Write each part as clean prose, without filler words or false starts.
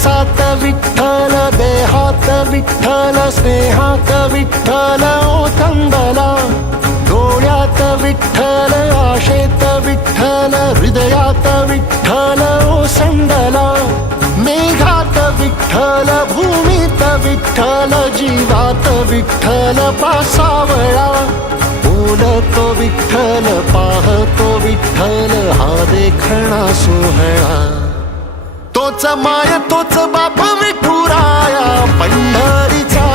श्वासात विठ्ठल, देहात विठ्ठल, स्नेहात विठ्ठल ओथंबला. डोळ्यात विठ्ठल, आशेत विठ्ठल, हृदयात विठ्ठल ओसंडला. मेघात विठ्ठल, भूमीत विठ्ठल, जीवात विठ्ठल पासावळा. बोलतो विठ्ठल, पाहतो विठ्ठल, हा देखणा सोहळा. तोच माय तोच बाप विठुराया पंढरीचा.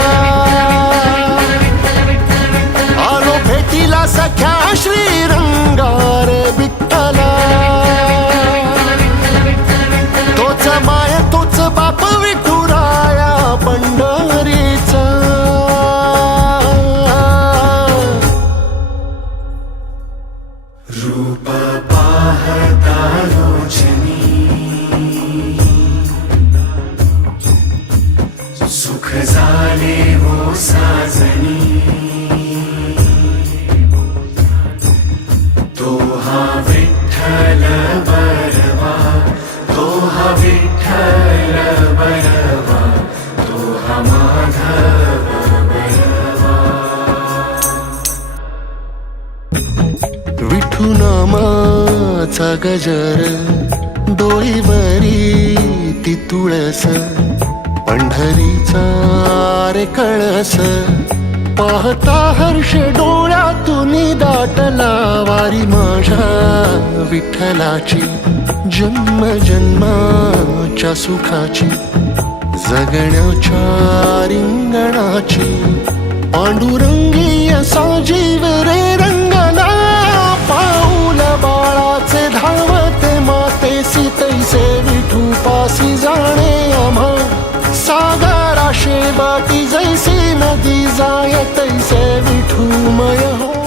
आलो भेटीला सख्या श्रीरंगार विठ्ठला. तोच माय तोच बाप विठुराया पंढरीचा. रूप पाहता लोचनी, सुख झाले हो साजनी. तो हा विठ्ठल बरवा, तो हा विठ्ठल बरवा, तो हा माधव बरवा. विठू नामाचा गजर, डोईवरी ती तुळस, पंढरीचा रे कळस. पाहता हर्ष डोळ्यातून दाटला, वारी माझ्या विठ्ठलाची, जन्म जन्माच्या सुखाची, जगण्याच्या रिंगणाची. पांडुरंगी असा जीव रे रंगला, पाऊल बाळाचे धावते मातेसी, तैसे विठू पासी जाणे आम्हा. सागराशे बाटी जैसी नदी जाय, तैसे विठूमय हो.